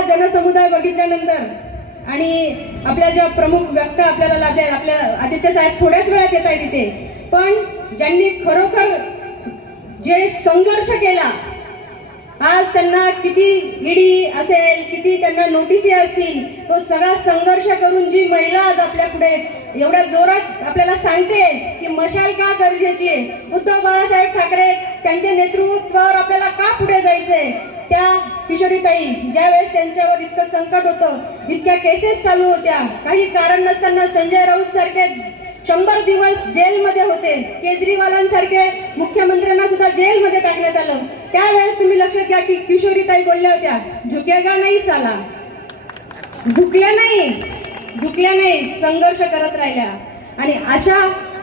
जनसमुदाय बघितल्यानंतर आणि आपल्या ज्या प्रमुख व्यक्त आपल्याला लाभल्या आपल्या आदित्य साहेब थोड्याच वेळात येत आहेत तिथे पण ज्यांनी खरोखर जे संघर्ष केला आज त्यांना किती ईडी असेल किती त्यांना नोटिसी असतील तो सगळा संघर्ष करून जी महिला आज आपल्या पुढे एवढ्या जोरात आपल्याला सांगते की मशाल का गरजेची आहे? उद्धव बाळासाहेब ठाकरे त्यांच्या नेतृत्वावर आपल्याला का पुढे जायचंय? त्या किशोरीताई ज्यावेळेस त्यांच्यावर इतकं संकट होतं इतक्या केसेस चालू होत्या. काही कारण नसताना संजय राऊत सारखे शंभर दिवस जेलमध्ये होते. केजरीवालांसारखे मुख्यमंत्र्यांना सुद्धा जेलमध्ये टाकण्यात आलं. त्यावेळेस तुम्ही लक्षात घ्या की किशोरीताई बोलल्या होत्या झुकेगा नाही साला. झुकल्या नाही. झुकल्या नाही. संघर्ष करत राहिल्या. आणि अशा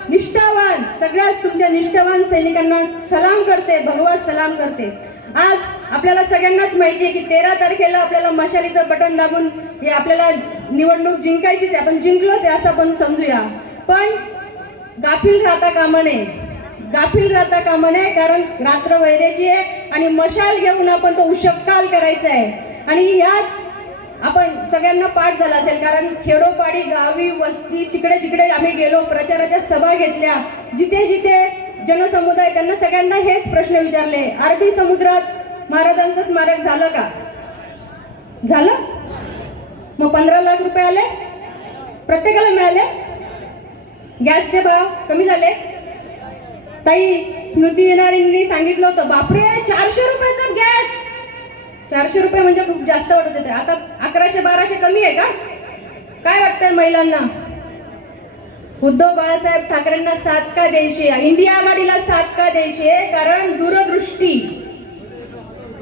निष्ठावान सगळ्याच तुमच्या निष्ठावान सैनिकांना सलाम करते भगवा सलाम करते. आज आपल्याला सगळ्यांनाच माहिती आहे की तेरा तारखेला आपल्याला मशालीचं बटन दाबून हे आपल्याला निवडणूक जिंकायचीच आहे. आपण जिंकलोच आहे असं आपण समजूया. पण गाफील राहता कामा नये. गाफील राहता कामा नये कारण रात्र वैरेची आहे आणि मशाल घेऊन आपण तो उशक्काल करायचा आहे. आणि याच आपण सगळ्यांना पाठ झाला असेल कारण खेडोपाडी गावी वस्ती तिकडे तिकडे आम्ही गेलो प्रचाराच्या सभा घेतल्या जिथे जिथे जनसमुदाय त्यांना सगळ्यांना हेच प्रश्न विचारले. अरबी समुद्रात महाराजांचं स्मारक झालं का? झालं? मग पंधरा लाख रुपये आले? प्रत्येकाला मिळाले? गॅसचे भाव कमी झाले? ताई स्मृती येणारींनी सांगितलं होतं बापरे चारशे रुपयाचा गॅस! चारशे रुपये म्हणजे खूप जास्त वाटत होते. आता अकराशे बाराशे कमी आहे का? काय वाटतंय महिलांना? उद्धव बाळासाहेब ठाकरेंना साथ का द्यायची? इंडिया आघाडीला साथ का द्यायची? कारण दूरदृष्टी.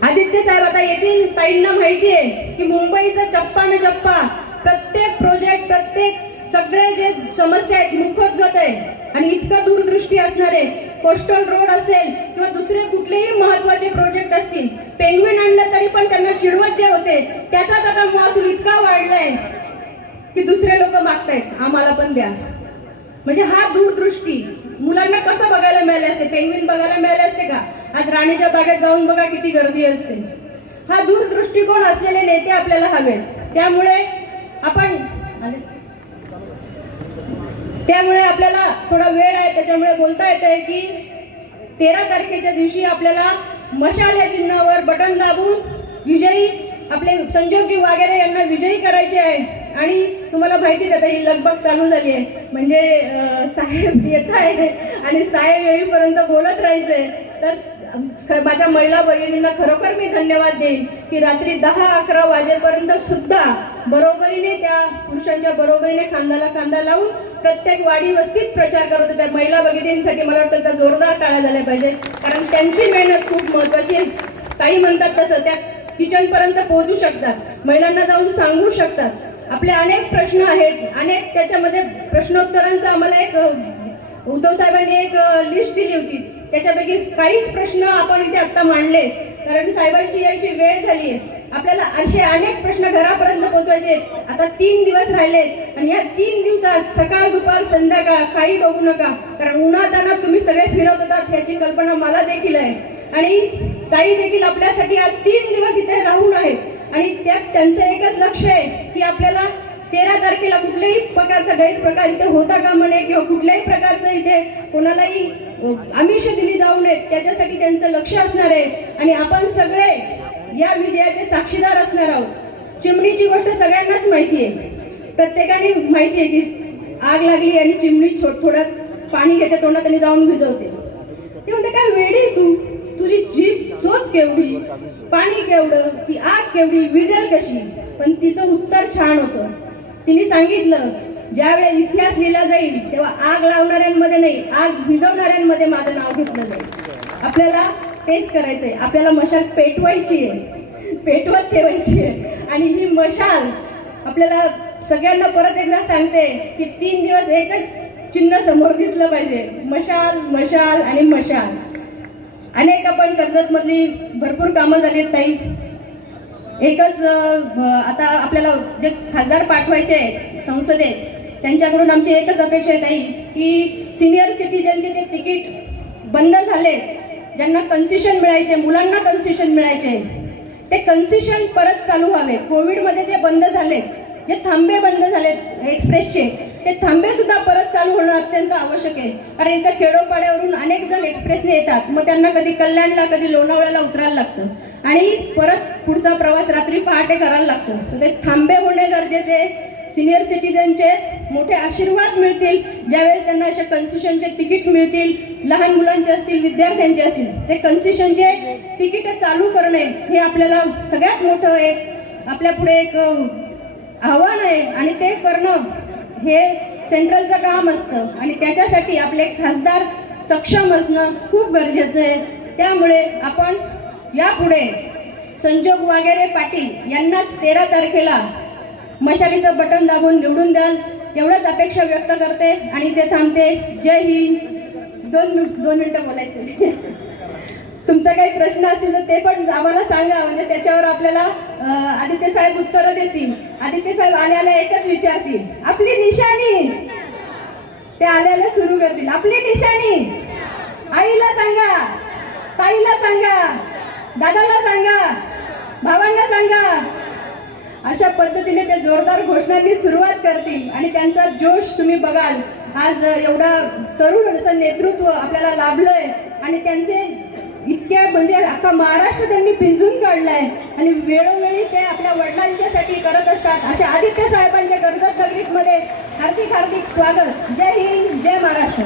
आदित्य साहेब आता येथील ताईंना माहिती आहे की मुंबईचा चप्पा न चप्पा प्रत्येक प्रोजेक्ट प्रत्येक सगळे जे समस्या आहेत मुखोद्गत आहे. आणि इतकं दूरदृष्टी असणारे कोस्टल रोड असेल किंवा दुसरे कुठलेही महत्त्वाचे प्रोजेक्ट असतील पेंग्विन आणलं तरी पण त्यांना चिडवत जे होते त्याचाच आता महसूल इतका वाढलाय की दुसरे लोक मागतायत. आम्हाला पण द्या. म्हणजे हा दूरदृष्टी. मुलांना कसं बघायला मिळाले असते? पेंग्विन बघायला मिळाले असते का? आज राणीच्या बागेत जाऊन बघा किती गर्दी असते. हा दूरदृष्टिकोन असलेले नेते आपल्याला हवेत. त्यामुळे आपण त्यामुळे आपल्याला थोडा वेळ आहे. त्याच्यामुळे बोलता येत आहे की तेरा तारखेच्या दिवशी आपल्याला मशाल या चिन्हावर बटन दाबून विजयी आपले संजोगी वागेरे यांना विजयी करायचे आहे. आणि तुम्हाला माहिती आता ही लगबग चालू झाली आहे. म्हणजे साहेब येत आहे आणि साहेब येईपर्यंत बोलत राहायचंय तर माझ्या महिला बहिणींना खरोखर मी धन्यवाद देईन की रात्री दहा अकरा वाजेपर्यंत सुद्धा बरोबरीने त्या पुरुषांच्या बरोबरीने खांद्याला खांदा लावून प्रत्येक वाडी वस्तीत प्रचार करत होत्या. महिला भगिनींसाठी मला वाटतं त्या जोरदार टाळ्या झाल्या पाहिजे कारण त्यांची मेहनत खूप महत्वाची आहे. ताई म्हणतात तसं त्या किचन पर्यंत पोहोचू शकतात. महिलांना जाऊन सांगू शकतात. आपले अनेक प्रश्न आहेत. अनेक त्याच्यामध्ये प्रश्नोत्तरांचा आम्हाला एक उद्धव साहेबांनी एक लिस्ट दिली होती. त्याच्यापैकी काहीच प्रश्न आपण इथे आत्ता मांडले. कारण साहेबांची यायची वेळ झाली आहे. आपल्याला असे अनेक प्रश्न घरापर्यंत पोहोचवायचे आहेत. आता तीन दिवस राहिले आणि या तीन दिवसात सकाळ दुपार संध्याकाळ काही बघू नका. कारण उन्हातानात तुम्ही सगळे फिरत होतात ह्याची कल्पना मला देखील आहे. आणि ताई देखील आपल्यासाठी आज तीन दिवस इथे राहून आहेत. आणि त्यात त्यांचं एकच लक्ष आहे की आपल्याला तेरा तारखेला कुठल्याही प्रकारचा गैरप्रकार इथे होता का म्हणे किंवा कुठल्याही प्रकारचं इथे कोणालाही आमिष दिली जाऊ नयेत त्याच्यासाठी त्यांचं लक्ष असणार आहे. आणि आपण सगळे या विजयाचे साक्षीदार असणार आहोत. चिमणीची गोष्ट सगळ्यांनाच माहिती आहे प्रत्येकाने माहिती आहे की आग लागली आणि चिमणी छोट थोडं पाणी घेते तोंडात आणि जाऊन भिजवते. ते म्हणते काय वेडी तू? तुझी जीभ चोच केवढी? पाणी केवढं? ती आग केवढी? विजेल कशी? पण तिचं उत्तर छान होतं. तिने सांगितलं ज्यावेळेस इतिहास लिहिला जाईल तेव्हा आग लावणाऱ्यांमध्ये नाही आग भिजवणाऱ्यांमध्ये माझं नाव घेतलं जाईल. आपल्याला तेच करायचंय. आपल्याला मशाल पेटवायची आहे. पेटवत ठेवायची आहे. आणि ही मशाल आपल्याला सगळ्यांना परत एकदा सांगते की तीन दिवस एकच चिन्ह समोर दिसलं पाहिजे. मशाल मशाल आणि मशाल. अनेक आपण कर्जतमधली भरपूर कामं झाली आहेत ताई. एकच आता आपल्याला जे खासदार पाठवायचे आहेत संसदेत त्यांच्याकडून आमची एकच अपेक्षा आहे ताई की सिनियर सिटीजनचे जे तिकीट बंद झाले ज्यांना कन्सेशन मिळायचे मुलांना कन्सेशन मिळायचे ते कन्सेशन परत चालू व्हावे. कोविडमध्ये ते बंद झाले जे थांबे बंद झाले एक्सप्रेसचे ते थांबे सुद्धा परत चालू होणं अत्यंत आवश्यक आहे. कारण इथं खेडोपाड्यावरून अनेक जण एक्सप्रेसने येतात. मग त्यांना कधी कल्याणला कधी लोणावळ्याला उतरायला लागतं. आणि परत पुढचा प्रवास रात्री पहाटे करायला लागतो. तर ते थांबे होणे गरजेचे आहे. सिनियर सिटीजनचे मोठे आशीर्वाद मिळतील. ज्यावेळेस त्यांना अशा कन्सेशनचे तिकीट मिळतील लहान मुलांचे असतील विद्यार्थ्यांचे असतील ते कन्सेशनचे तिकीट चालू करणे हे आपल्याला सगळ्यात मोठं एक आपल्या पुढे एक आव्हान आहे. आणि ते करणं हे सेंट्रलचं काम असतं. आणि त्याच्यासाठी आपले खासदार सक्षम असणं खूप गरजेचं आहे. त्यामुळे आपण यापुढे संजोग वगैरे पाटील यांनाच तेरा तारखेला मशालीचं बटन दाबून निवडून द्याल. एवढंच अपेक्षा व्यक्त करते आणि ते थांबते. जय हिंद. दोन दोन मिनटं बोलायचे. तुमचा काही प्रश्न असतील तर ते पण आम्हाला सांगा. म्हणजे त्याच्यावर आपल्याला आदित्य साहेब उत्तरं देतील. आदित्य साहेब आल्याला एकच विचारतील. आपली निशाणी. ते आल्याला सुरू करतील. आपली निशाणी. आईला सांगा. ताईला सांगा. दादाला सांगा. भावांना सांगा. अशा पद्धतीने ते जोरदार घोषणांनी सुरुवात करतील. आणि त्यांचा जोश तुम्ही बघाल. आज एवढा तरुण असं नेतृत्व आपल्याला लाभलंय. आणि त्यांचे इतक्या म्हणजे अख्खा महाराष्ट्र त्यांनी पिंजून काढलाय. आणि वेळोवेळी ते आपल्या वडिलांच्यासाठी करत असतात. अशा आदित्य साहेबांच्या कर्जत नगरीमध्ये हार्दिक हार्दिक स्वागत. जय हिंद जय महाराष्ट्र.